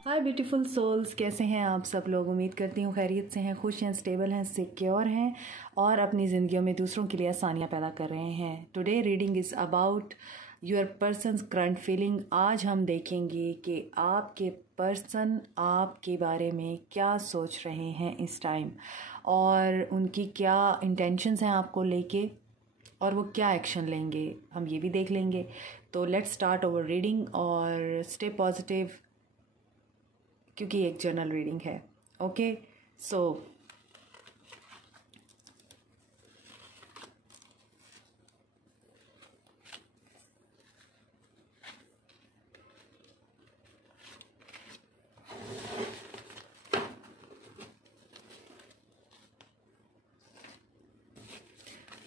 हाय beautiful souls, कैसे हैं आप सब लोग। उम्मीद करती हूँ खैरियत से हैं, खुश हैं, स्टेबल हैं, सिक्योर हैं और अपनी ज़िंदगियों में दूसरों के लिए आसानियाँ पैदा कर रहे हैं। Today reading is about your persons current feeling. आज हम देखेंगे कि आपके पर्सन आपके बारे में क्या सोच रहे हैं इस टाइम और उनकी क्या इंटेंशंस हैं आपको लेके और वो क्या एक्शन लेंगे, हम ये भी देख लेंगे। तो लेट्स स्टार्ट ओवर रीडिंग और स्टे पॉजिटिव क्योंकि एक जर्नल रीडिंग है। Okay, so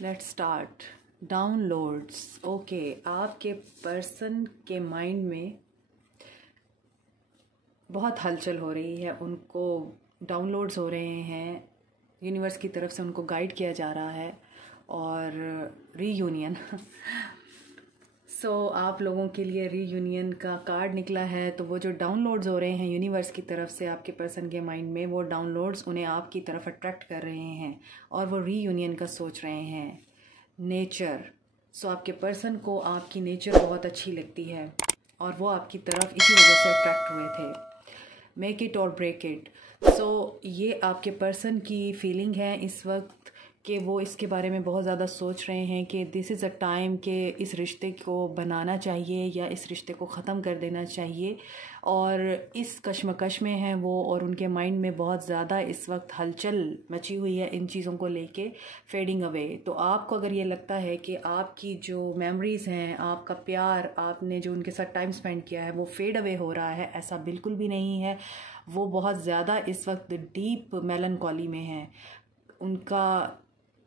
let's start. Downloads. Okay, आपके पर्सन के माइंड में बहुत हलचल हो रही है, उनको डाउनलोड्स हो रहे हैं, यूनिवर्स की तरफ से उनको गाइड किया जा रहा है और रीयूनियन सो आप लोगों के लिए रीयूनियन का कार्ड निकला है। तो वो जो डाउनलोड्स हो रहे हैं यूनिवर्स की तरफ से आपके पर्सन के माइंड में, वो डाउनलोड्स उन्हें आपकी तरफ अट्रैक्ट कर रहे हैं और वो रीयूनियन का सोच रहे हैं। नेचर। सो आपके पर्सन को आपकी नेचर बहुत अच्छी लगती है और वो आपकी तरफ इसी वजह से अट्रैक्ट हुए थे। मेक इट और ब्रेक इट। सो ये आपके पर्सन की फीलिंग है इस वक्त कि वो इसके बारे में बहुत ज़्यादा सोच रहे हैं कि दिस इज़ अ टाइम कि इस रिश्ते को बनाना चाहिए या इस रिश्ते को ख़त्म कर देना चाहिए, और इस कश्मकश में हैं वो और उनके माइंड में बहुत ज़्यादा इस वक्त हलचल मची हुई है इन चीज़ों को लेके। Fading away. तो आपको अगर ये लगता है कि आपकी जो मेमोरीज़ हैं, आपका प्यार, आपने जो उनके साथ टाइम स्पेंड किया है वो फेड अवे हो रहा है, ऐसा बिल्कुल भी नहीं है। वो बहुत ज़्यादा इस वक्त डीप मेलनकॉली में है। उनका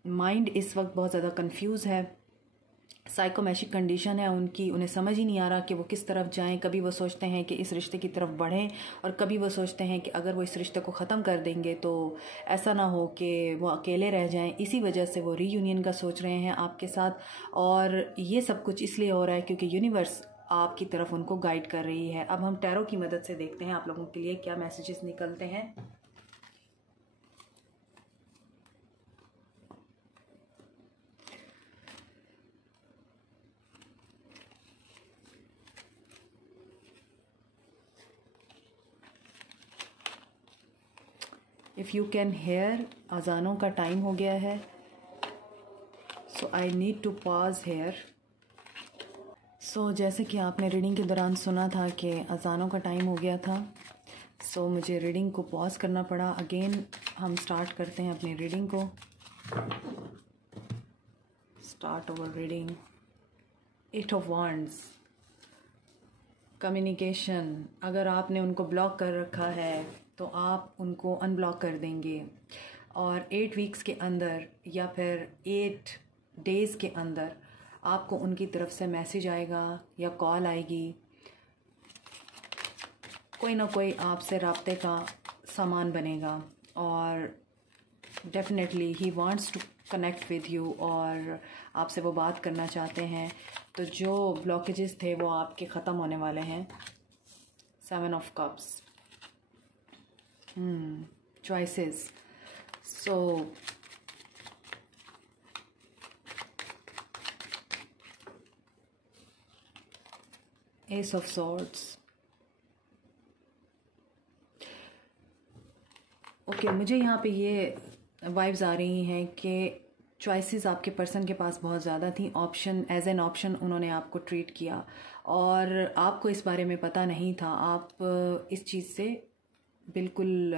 माइंड इस वक्त बहुत ज़्यादा कंफ्यूज है, साइकोमैशिक कंडीशन है उनकी, उन्हें समझ ही नहीं आ रहा कि वो किस तरफ जाएं। कभी वो सोचते हैं कि इस रिश्ते की तरफ बढ़ें और कभी वो सोचते हैं कि अगर वो इस रिश्ते को ख़त्म कर देंगे तो ऐसा ना हो कि वो अकेले रह जाएं। इसी वजह से वो रीयूनियन का सोच रहे हैं आपके साथ, और ये सब कुछ इसलिए हो रहा है क्योंकि यूनिवर्स आपकी तरफ उनको गाइड कर रही है। अब हम टैरो की मदद से देखते हैं आप लोगों के लिए क्या मैसेजेस निकलते हैं। इफ़ यू कैन हेयर, अजानों का टाइम हो गया है, so I need to pause here. So जैसे कि आपने रीडिंग के दौरान सुना था कि अजानों का टाइम हो गया था, सो मुझे रीडिंग को पॉज करना पड़ा। अगेन हम स्टार्ट करते हैं अपनी रीडिंग को। Start over reading. 8 of wands. Communication. अगर आपने उनको ब्लॉक कर रखा है तो आप उनको अनब्लॉक कर देंगे और 8 वीक्स के अंदर या फिर 8 डेज़ के अंदर आपको उनकी तरफ से मैसेज आएगा या कॉल आएगी। कोई ना कोई आपसे राब्ते का सामान बनेगा और definitely he wants to connect with you और आपसे वो बात करना चाहते हैं। तो जो ब्लॉकेजेस थे वो आपके ख़त्म होने वाले हैं। 7 of cups. Choices. So S of swords. Okay, मुझे यहाँ पे ये वाइब्स आ रही हैं कि चॉइसेस आपके पर्सन के पास बहुत ज़्यादा थी। ऑप्शन, एज एन ऑप्शन उन्होंने आपको ट्रीट किया और आपको इस बारे में पता नहीं था। आप इस चीज़ से बिल्कुल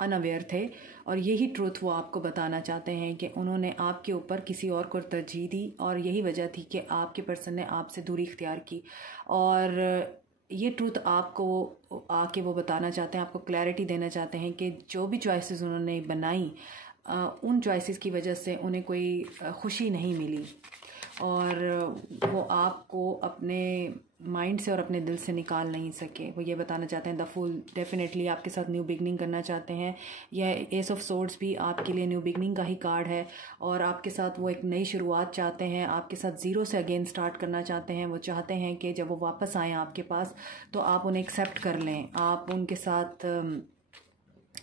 अनअवेयर थे और यही ट्रूथ वो आपको बताना चाहते हैं कि उन्होंने आपके ऊपर किसी और को तरजीह दी और यही वजह थी कि आपके पर्सन ने आपसे दूरी इख्तियार की। और ये ट्रूथ आपको आके वो बताना चाहते हैं, आपको क्लैरिटी देना चाहते हैं कि जो भी चॉइसेस उन्होंने बनाई उन चॉइसेस की वजह से उन्हें कोई खुशी नहीं मिली। और वो आपको अपने माइंड से और अपने दिल से निकाल नहीं सके। वो ये बताना चाहते हैं द फूल डेफिनेटली आपके साथ न्यू बिगनिंग करना चाहते हैं। यह एस ऑफ सोर्ड्स भी आपके लिए न्यू बिगनिंग का ही कार्ड है और आपके साथ वो एक नई शुरुआत चाहते हैं, आपके साथ ज़ीरो से अगेन स्टार्ट करना चाहते हैं। वो चाहते हैं कि जब वो वापस आएँ आपके पास तो आप उन्हें एक्सेप्ट कर लें, आप उनके साथ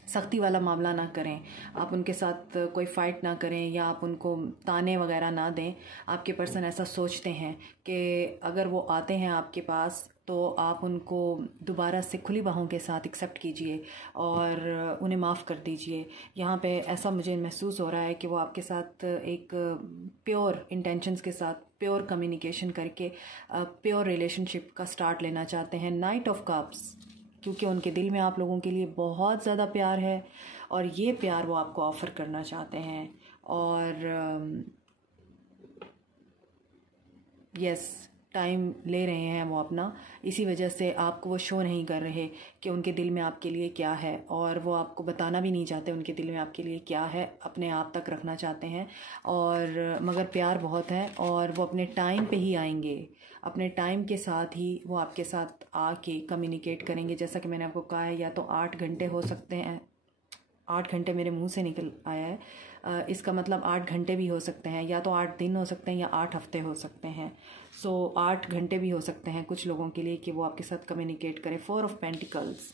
सख्ती वाला मामला ना करें, आप उनके साथ कोई फ़ाइट ना करें या आप उनको ताने वगैरह ना दें। आपके पर्सन ऐसा सोचते हैं कि अगर वो आते हैं आपके पास तो आप उनको दोबारा से खुली बाहों के साथ एक्सेप्ट कीजिए और उन्हें माफ़ कर दीजिए। यहाँ पे ऐसा मुझे महसूस हो रहा है कि वो आपके साथ एक प्योर इंटेंशंस के साथ प्योर कम्युनिकेशन करके प्योर रिलेशनशिप का स्टार्ट लेना चाहते हैं। नाइट ऑफ कप्स, क्योंकि उनके दिल में आप लोगों के लिए बहुत ज़्यादा प्यार है और ये प्यार वो आपको ऑफ़र करना चाहते हैं। और यस, टाइम ले रहे हैं वो अपना, इसी वजह से आपको वो शो नहीं कर रहे कि उनके दिल में आपके लिए क्या है और वो आपको बताना भी नहीं चाहते उनके दिल में आपके लिए क्या है, अपने आप तक रखना चाहते हैं। और मगर प्यार बहुत है और वो अपने टाइम पे ही आएंगे, अपने टाइम के साथ ही वो आपके साथ आके कम्युनिकेट करेंगे। जैसा कि मैंने आपको कहा है, या तो 8 घंटे हो सकते हैं, 8 घंटे मेरे मुंह से निकल आया है, इसका मतलब 8 घंटे भी हो सकते हैं, या तो 8 दिन हो सकते हैं या 8 हफ्ते हो सकते हैं। सो 8 घंटे भी हो सकते हैं कुछ लोगों के लिए कि वो आपके साथ कम्युनिकेट करें। 4 ऑफ पेंटिकल्स,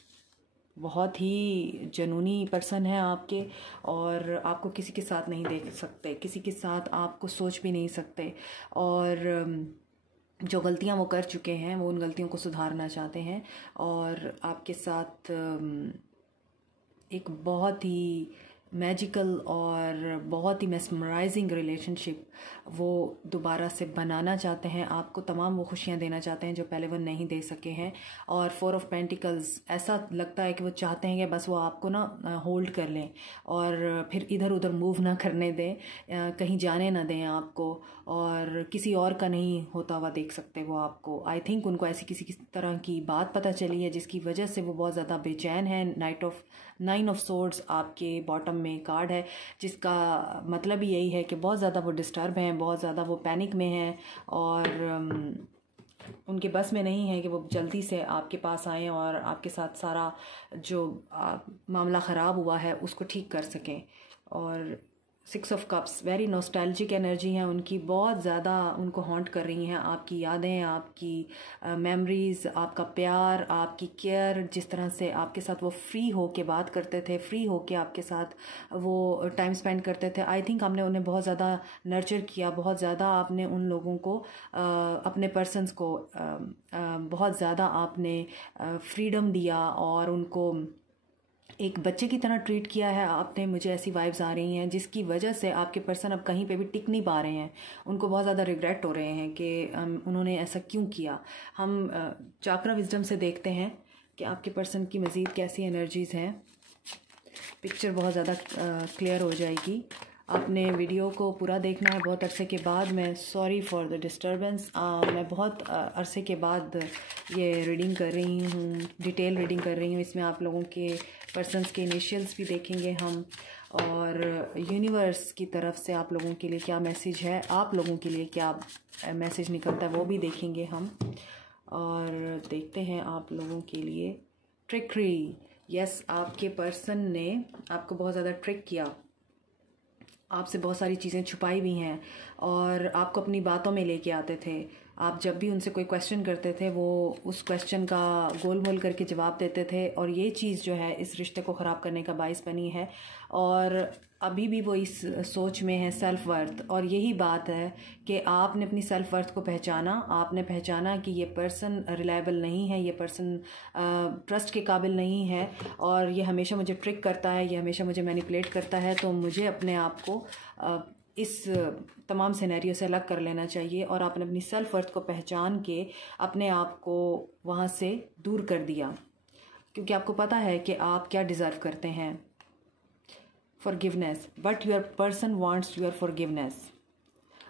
बहुत ही जुनूनी पर्सन है आपके और आपको किसी के साथ नहीं देख सकते, किसी के साथ आपको सोच भी नहीं सकते। और जो गलतियां वो कर चुके हैं वो उन गलतियों को सुधारना चाहते हैं और आपके साथ एक बहुत ही मैजिकल और बहुत ही मेस्मराइजिंग रिलेशनशिप वो दोबारा से बनाना चाहते हैं। आपको तमाम वो खुशियाँ देना चाहते हैं जो पहले वो नहीं दे सके हैं। और 4 ऑफ पेंटिकल्स, ऐसा लगता है कि वो चाहते हैं कि बस वो आपको ना होल्ड कर लें और फिर इधर उधर मूव ना करने दें, कहीं जाने ना दें आपको, और किसी और का नहीं होता हुआ देख सकते वो आपको। आई थिंक उनको ऐसी किसी तरह की बात पता चली है जिसकी वजह से वो बहुत ज़्यादा बेचैन है। 9 ऑफ सोर्ड्स आपके बॉटम में कार्ड है, जिसका मतलब ही यही है कि बहुत ज़्यादा वो डिस्टर्ब हैं, बहुत ज़्यादा वो पैनिक में हैं और उनके बस में नहीं है कि वो जल्दी से आपके पास आएँ और आपके साथ सारा जो मामला ख़राब हुआ है उसको ठीक कर सकें। और 6 of cups, very nostalgic energy हैं उनकी, बहुत ज़्यादा उनको हॉन्ट कर रही हैं आपकी यादें, आपकी मेमोरीज़, आपका प्यार, आपकी केयर, जिस तरह से आपके साथ वो फ्री हो के बात करते थे, फ्री हो के आपके साथ वो टाइम स्पेंड करते थे। आई थिंक आपने उन्हें बहुत ज़्यादा नर्चर किया, बहुत ज़्यादा आपने उन लोगों को अपने पर्सन्स को बहुत ज़्यादा आपने फ्रीडम दिया और उनको एक बच्चे की तरह ट्रीट किया है आपने। मुझे ऐसी वाइब्स आ रही हैं जिसकी वजह से आपके पर्सन अब कहीं पे भी टिक नहीं पा रहे हैं, उनको बहुत ज़्यादा रिग्रेट हो रहे हैं कि उन्होंने ऐसा क्यों किया। हम चाक्रा विजडम से देखते हैं कि आपके पर्सन की मज़ीद कैसी एनर्जीज़ हैं। पिक्चर बहुत ज़्यादा क्लियर हो जाएगी। आपने वीडियो को पूरा देखना है बहुत अरसे के बाद। मैं सॉरी फॉर द डिस्टर्बेंस, मैं बहुत अरसे के बाद ये रीडिंग कर रही हूँ, डिटेल रीडिंग कर रही हूँ। इसमें आप लोगों के पर्सन्स के इनिशियल्स भी देखेंगे हम, और यूनिवर्स की तरफ से आप लोगों के लिए क्या मैसेज है, आप लोगों के लिए क्या मैसेज निकलता है वो भी देखेंगे हम। और देखते हैं आप लोगों के लिए ट्रिकरी। यस, आपके पर्सन ने आपको बहुत ज़्यादा ट्रिक किया, आपसे बहुत सारी चीज़ें छुपाई हुई हैं और आपको अपनी बातों में लेके आते थे। आप जब भी उनसे कोई क्वेश्चन करते थे वो उस क्वेश्चन का गोल मोल करके जवाब देते थे और ये चीज़ जो है इस रिश्ते को ख़राब करने का बाइस बनी है। और अभी भी वो इस सोच में है सेल्फ वर्थ, और यही बात है कि आपने अपनी सेल्फ वर्थ को पहचाना, आपने पहचाना कि ये पर्सन रिलायबल नहीं है, ये पर्सन ट्रस्ट के काबिल नहीं है और ये हमेशा मुझे ट्रिक करता है, ये हमेशा मुझे मैनिपुलेट करता है। तो मुझे अपने आप को इस तमाम सिनेरियो से अलग कर लेना चाहिए। और आपने अपनी सेल्फ वर्थ को पहचान के अपने आप को वहाँ से दूर कर दिया, क्योंकि आपको पता है कि आप क्या डिज़र्व करते हैं। Forgiveness, but your person wants your forgiveness.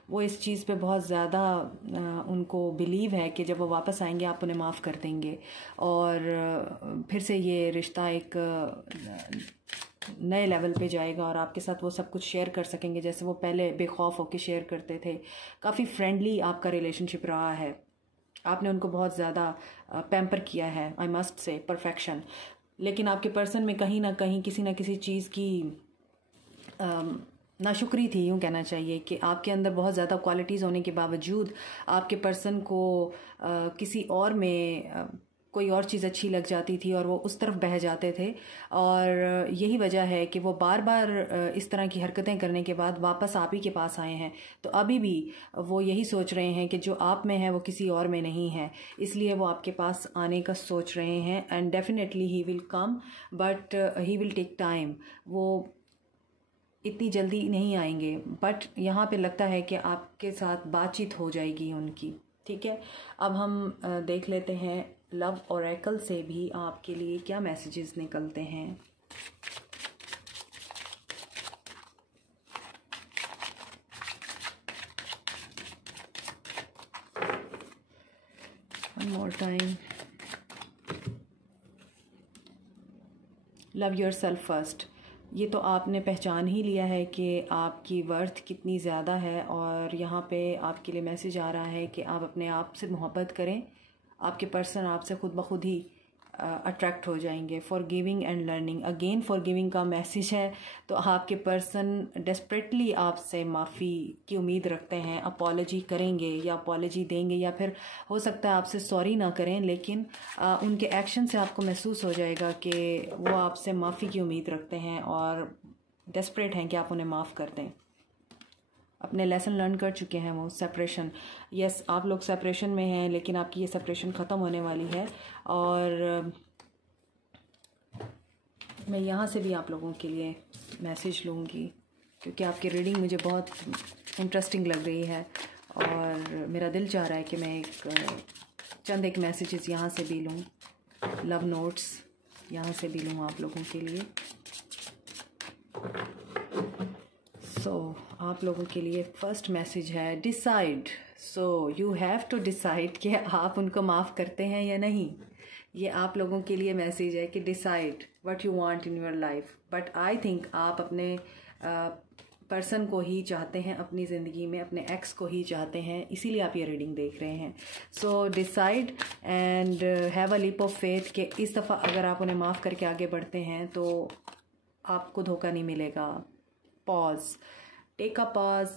वो इस चीज़ पे बहुत ज़्यादा उनको बिलीव है कि जब वो वापस आएंगे आप उन्हें माफ़ कर देंगे और फिर से ये रिश्ता एक नए लेवल पे जाएगा और आपके साथ वो सब कुछ शेयर कर सकेंगे जैसे वो पहले बेखौफ होकर शेयर करते थे। काफ़ी फ्रेंडली आपका रिलेशनशिप रहा है, आपने उनको बहुत ज़्यादा पैम्पर किया है, आई मस्ट से परफेक्शन। लेकिन आपके पर्सन में कहीं ना कहीं किसी ना किसी चीज़ की नाशुक्री थी, यूँ कहना चाहिए कि आपके अंदर बहुत ज़्यादा क्वालिटीज़ होने के बावजूद आपके पर्सन को किसी और में कोई और चीज़ अच्छी लग जाती थी और वो उस तरफ बह जाते थे। और यही वजह है कि वो बार बार इस तरह की हरकतें करने के बाद वापस आप ही के पास आए हैं। तो अभी भी वो यही सोच रहे हैं कि जो आप में है वो किसी और में नहीं है, इसलिए वो आपके पास आने का सोच रहे हैं। And definitely he will come, but he will take time. वो इतनी जल्दी नहीं आएंगे, बट यहाँ पे लगता है कि आपके साथ बातचीत हो जाएगी उनकी। ठीक है, अब हम देख लेते हैं लव ओरेकल से भी आपके लिए क्या मैसेजेस निकलते हैं। One more time. Love yourself first. ये तो आपने पहचान ही लिया है कि आपकी वर्थ कितनी ज़्यादा है, और यहाँ पे आपके लिए मैसेज आ रहा है कि आप अपने आप से मोहब्बत करें। आपके पर्सन आपसे खुद ब खुद ही अट्रैक्ट हो जाएंगे। For giving and learning, again for giving का मैसेज है। तो आपके पर्सन डेस्परेटली आपसे माफ़ी की उम्मीद रखते हैं, अपॉलजी करेंगे या अपॉलजी देंगे, या फिर हो सकता है आपसे सॉरी ना करें, लेकिन उनके एक्शन से आपको महसूस हो जाएगा कि वो आपसे माफ़ी की उम्मीद रखते हैं और डेस्परेट हैं कि आप उन्हें माफ़ कर दें। अपने लेसन लर्न कर चुके हैं वो। सेपरेशन, यस, आप लोग सेपरेशन में हैं, लेकिन आपकी ये सेपरेशन ख़त्म होने वाली है। और मैं यहाँ से भी आप लोगों के लिए मैसेज लूँगी, क्योंकि आपकी रीडिंग मुझे बहुत इंटरेस्टिंग लग रही है और मेरा दिल चाह रहा है कि मैं चंद एक मैसेजेस यहाँ से भी लूँ, लव नोट्स यहाँ से भी लूँ आप लोगों के लिए। आप लोगों के लिए फर्स्ट मैसेज है decide. So you have to decide कि आप उनको माफ़ करते हैं या नहीं। ये आप लोगों के लिए मैसेज है कि decide what you want in your life. But I think आप अपने पर्सन को ही चाहते हैं अपनी ज़िंदगी में, अपने एक्स को ही चाहते हैं, इसीलिए आप ये रीडिंग देख रहे हैं। So decide and have a leap of faith कि इस दफ़ा अगर आप उन्हें माफ़ करके आगे बढ़ते हैं तो आपको धोखा नहीं मिलेगा। Pause, take a pause,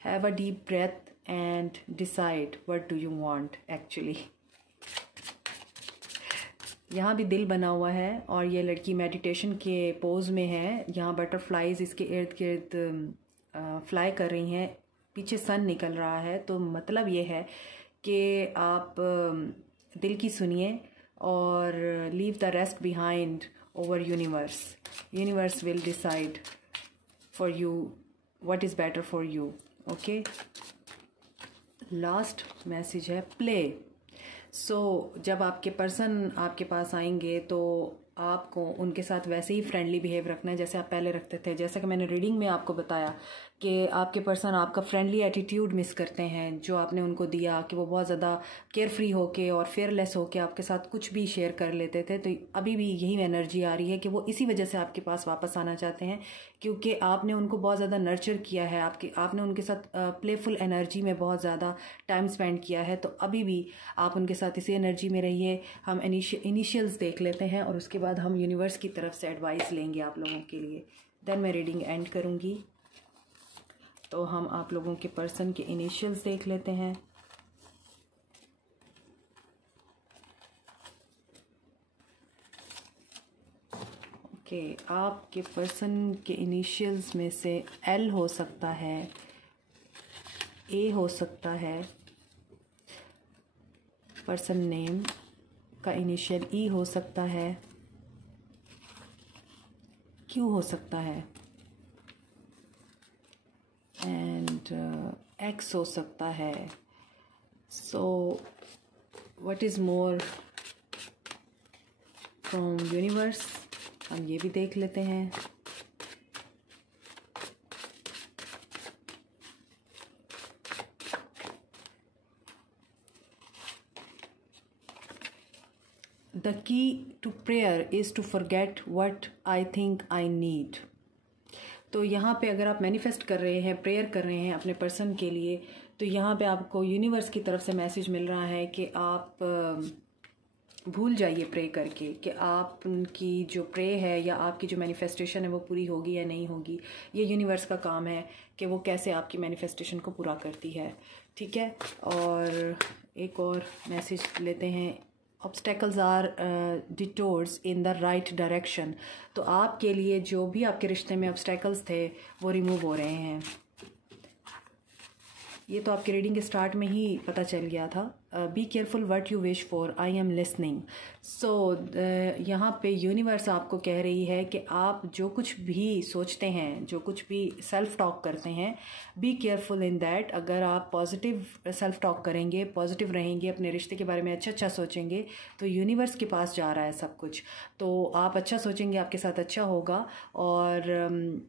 have a deep breath and decide what do you want actually। यहाँ भी दिल बना हुआ है और ये लड़की मेडिटेशन के पोज में है। यहाँ बटरफ्लाइज इसके इर्द गिर्द फ्लाई कर रही हैं, पीछे सन निकल रहा है। तो मतलब ये है कि आप दिल की सुनिए और leave the rest behind over universe. Universe will decide for you what is better for you। okay, last message है प्ले। सो जब आपके पर्सन आपके पास आएंगे तो आपको उनके साथ वैसे ही फ्रेंडली बिहेव रखना है जैसे आप पहले रखते थे। जैसा कि मैंने रीडिंग में आपको बताया कि आपके पर्सन आपका फ्रेंडली एटीट्यूड मिस करते हैं जो आपने उनको दिया, कि वो बहुत ज़्यादा केयर फ्री होके और फेयरलेस होके आपके साथ कुछ भी शेयर कर लेते थे। तो अभी भी यही एनर्जी आ रही है कि वो इसी वजह से आपके पास वापस आना चाहते हैं, क्योंकि आपने उनको बहुत ज़्यादा नर्चर किया है, आपने उनके साथ प्लेफुल एनर्जी में बहुत ज़्यादा टाइम स्पेंड किया है। तो अभी भी आप उनके साथ इसी एनर्जी में रहिए। हम इनिशियल्स देख लेते हैं और उसके बाद हम यूनिवर्स की तरफ से एडवाइस लेंगे आप लोगों के लिए, देन मैं रीडिंग एंड करूँगी। तो हम आप लोगों के पर्सन के इनिशियल्स देख लेते हैं। ओके, आपके पर्सन के इनिशियल्स में से एल हो सकता है, ए हो सकता है, पर्सन नेम का इनिशियल ई हो सकता है, क्यू हो सकता है, एंड एक्स हो सकता है। So what is more from universe, हम ये भी देख लेते हैं। The key to prayer is to forget what I think I need. तो यहाँ पे अगर आप मैनिफेस्ट कर रहे हैं, प्रेयर कर रहे हैं अपने पर्सन के लिए, तो यहाँ पे आपको यूनिवर्स की तरफ से मैसेज मिल रहा है कि आप भूल जाइए प्रे करके कि आप उनकी जो प्रे है या आपकी जो मैनिफेस्टेशन है वो पूरी होगी या नहीं होगी। ये यूनिवर्स का काम है कि वो कैसे आपकी मैनिफेस्टेशन को पूरा करती है, ठीक है। और एक और मैसेज लेते हैं, obstacles are detours in the right direction. तो आपके लिए जो भी आपके रिश्ते में ऑब्स्टेकल्स थे वो रिमूव हो रहे हैं। ये तो आपके रीडिंग के स्टार्ट में ही पता चल गया था। Be careful what you wish for, I am listening. So यहाँ पे यूनिवर्स आपको कह रही है कि आप जो कुछ भी सोचते हैं, जो कुछ भी सेल्फ टॉक करते हैं, बी केयरफुल इन दैट। अगर आप पॉजिटिव सेल्फ टॉक करेंगे, पॉजिटिव रहेंगे, अपने रिश्ते के बारे में अच्छा सोचेंगे, तो यूनिवर्स के पास जा रहा है सब कुछ। तो आप अच्छा सोचेंगे, आपके साथ अच्छा होगा, और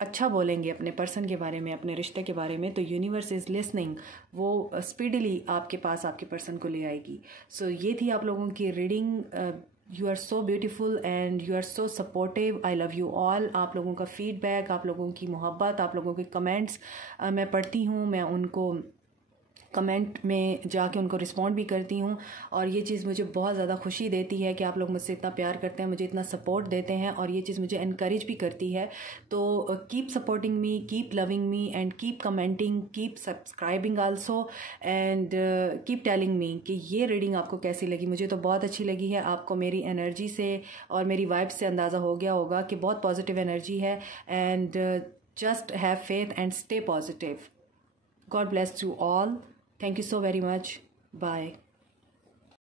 अच्छा बोलेंगे अपने पर्सन के बारे में, अपने रिश्ते के बारे में, तो यूनिवर्स इज़ लिसनिंग, वो स्पीडली आपके पास आपके पर्सन को ले आएगी। सो ये थी आप लोगों की reading. You are so beautiful and you are so supportive. I love you all. आप लोगों का फीडबैक, आप लोगों की मोहब्बत, आप लोगों के कमेंट्स मैं पढ़ती हूँ, मैं उनको कमेंट में जाके उनको रिस्पॉन्ड भी करती हूँ, और ये चीज़ मुझे बहुत ज़्यादा खुशी देती है कि आप लोग मुझसे इतना प्यार करते हैं, मुझे इतना सपोर्ट देते हैं, और ये चीज़ मुझे इनकरेज भी करती है। तो keep supporting me, keep loving me, and keep commenting, keep subscribing also, and keep telling me कि ये रीडिंग आपको कैसी लगी। मुझे तो बहुत अच्छी लगी है। आपको मेरी एनर्जी से और मेरी वाइब से अंदाज़ा हो गया होगा कि बहुत पॉजिटिव एनर्जी है, and just have faith and stay positive. God bless you all. Thank you so very much. Bye.